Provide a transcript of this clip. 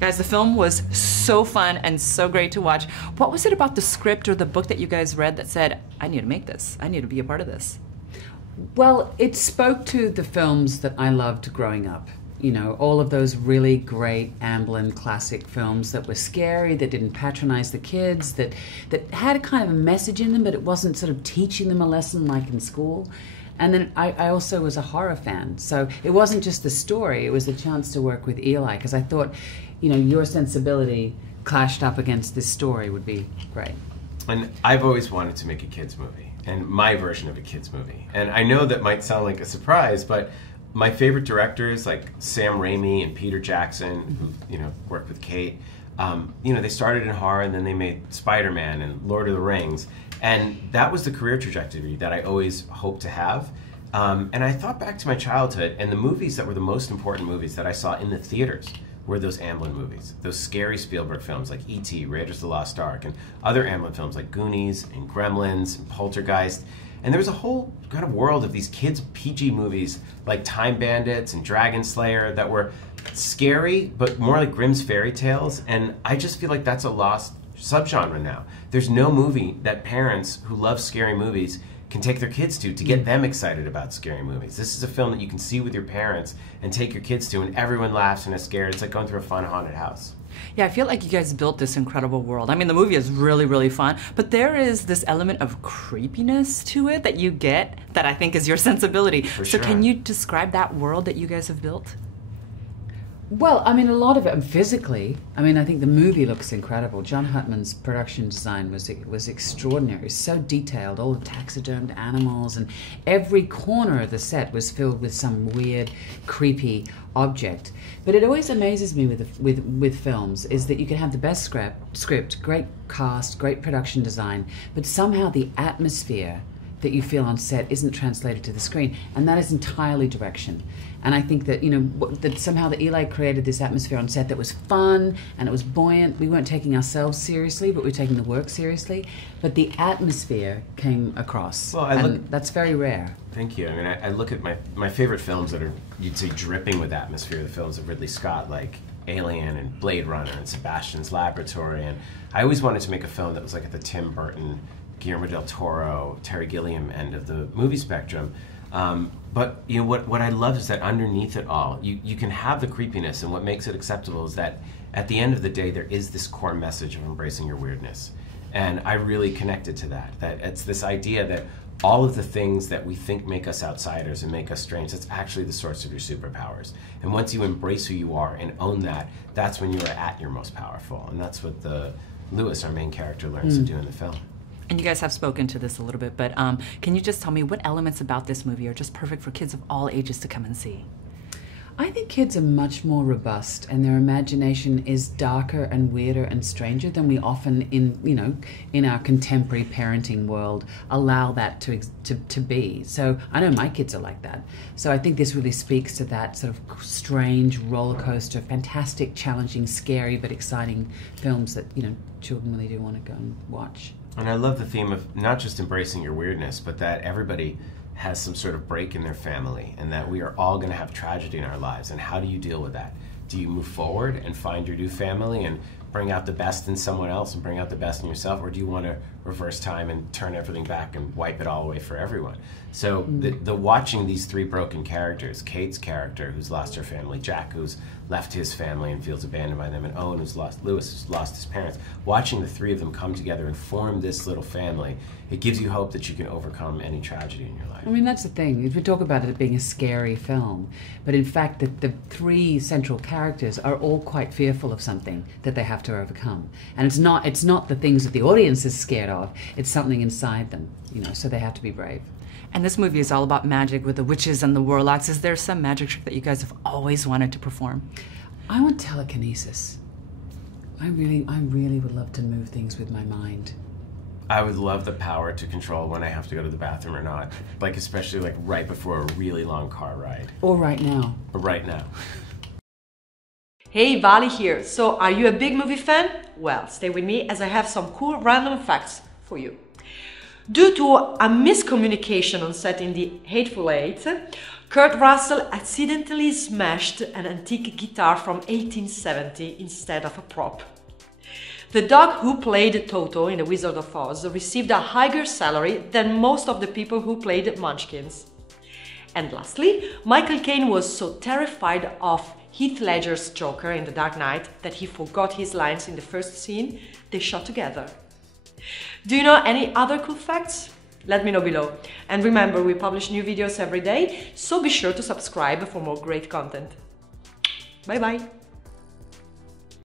Guys, the film was so fun and so great to watch. What was it about the script or the book that you guys read that said, I need to make this, I need to be a part of this? Well, it spoke to the films that I loved growing up. You know, all of those really great Amblin classic films that were scary, that didn't patronize the kids, that had a kind of a message in them, but it wasn't sort of teaching them a lesson like in school. And then I also was a horror fan, so it wasn't just the story, it was the chance to work with Eli, because I thought, you know, your sensibility clashed up against this story would be great. And I've always wanted to make a kids movie, and my version of a kids movie. And I know that might sound like a surprise, but my favorite directors like Sam Raimi and Peter Jackson, who, you know, worked with Kate, you know, they started in horror and then they made Spider-Man and Lord of the Rings. And that was the career trajectory that I always hoped to have. And I thought back to my childhood, and the movies that were the most important movies that I saw in the theaters were those Amblin movies, those scary Spielberg films like E.T., Raiders of the Lost Ark, and other Amblin films like Goonies and Gremlins and Poltergeist. And there was a whole kind of world of these kids' PG movies like Time Bandits and Dragon Slayer that were scary, but more like Grimm's fairy tales. And I just feel like that's a lost subgenre now. There's no movie that parents who love scary movies can take their kids to get them excited about scary movies. This is a film that you can see with your parents and take your kids to, and everyone laughs and is scared. It's like going through a fun haunted house. Yeah, I feel like you guys built this incredible world. I mean, the movie is really, really fun, but there is this element of creepiness to it that you get that I think is your sensibility. For so sure. Can you describe that world that you guys have built? Well, I mean, a lot of it, and physically, I mean, I think the movie looks incredible. John Hutman's production design was extraordinary. It was so detailed, all the taxidermed animals, and every corner of the set was filled with some weird, creepy object. But it always amazes me with films is that you can have the best script, great cast, great production design, but somehow the atmosphere that you feel on set isn't translated to the screen, and that is entirely direction. And I think that, you know, that somehow that Eli created this atmosphere on set that was fun and it was buoyant. We weren't taking ourselves seriously, but we were taking the work seriously. But the atmosphere came across, and that's very rare. Thank you. I mean, I look at my favorite films that are, you'd say, dripping with atmosphere, the films of Ridley Scott, like Alien and Blade Runner and Sebastian's Laboratory. And I always wanted to make a film that was like at the Tim Burton, Guillermo del Toro, Terry Gilliam end of the movie spectrum. But you know what I love is that underneath it all, you can have the creepiness, and what makes it acceptable is that at the end of the day there is this core message of embracing your weirdness. And I really connected to that it's this idea that all of the things that we think make us outsiders and make us strange, that's actually the source of your superpowers. And once you embrace who you are and own that, that's when you are at your most powerful. And that's what Lewis, our main character, learns to do in the film. And you guys have spoken to this a little bit, but can you just tell me what elements about this movie are just perfect for kids of all ages to come and see? I think kids are much more robust, and their imagination is darker and weirder and stranger than we often, in our contemporary parenting world, allow that to be. So I know my kids are like that. So I think this really speaks to that sort of strange roller coaster, fantastic, challenging, scary but exciting films that children really do want to go and watch. And I love the theme of not just embracing your weirdness, but that everybody has some sort of break in their family, and that we are all going to have tragedy in our lives. And how do you deal with that? Do you move forward and find your new family and bring out the best in someone else and bring out the best in yourself, or do you want to reverse time and turn everything back and wipe it all away for everyone? So the watching these three broken characters, Kate's character who's lost her family, Jack who's left his family and feels abandoned by them, and Owen Lewis who's lost his parents, watching the three of them come together and form this little family, it gives you hope that you can overcome any tragedy in your life. I mean, that's the thing. If we talk about it being a scary film, but in fact the three central characters are all quite fearful of something that they have to overcome. And it's not the things that the audience is scared of, it's something inside them, so they have to be brave. And this movie is all about magic with the witches and the warlocks. Is there some magic trick that you guys have always wanted to perform? I want telekinesis. I really would love to move things with my mind. I would love the power to control when I have to go to the bathroom or not. Especially right before a really long car ride. Or right now. Or right now. Hey, Vali here. So, are you a big movie fan? Well, stay with me as I have some cool random facts for you. Due to a miscommunication on set in The Hateful Eight, Kurt Russell accidentally smashed an antique guitar from 1870 instead of a prop. The dog who played Toto in The Wizard of Oz received a higher salary than most of the people who played Munchkins. And lastly, Michael Caine was so terrified of Heath Ledger's Joker in The Dark Knight that he forgot his lines in the first scene they shot together. Do you know any other cool facts? Let me know below. And remember, we publish new videos every day, so be sure to subscribe for more great content. Bye bye!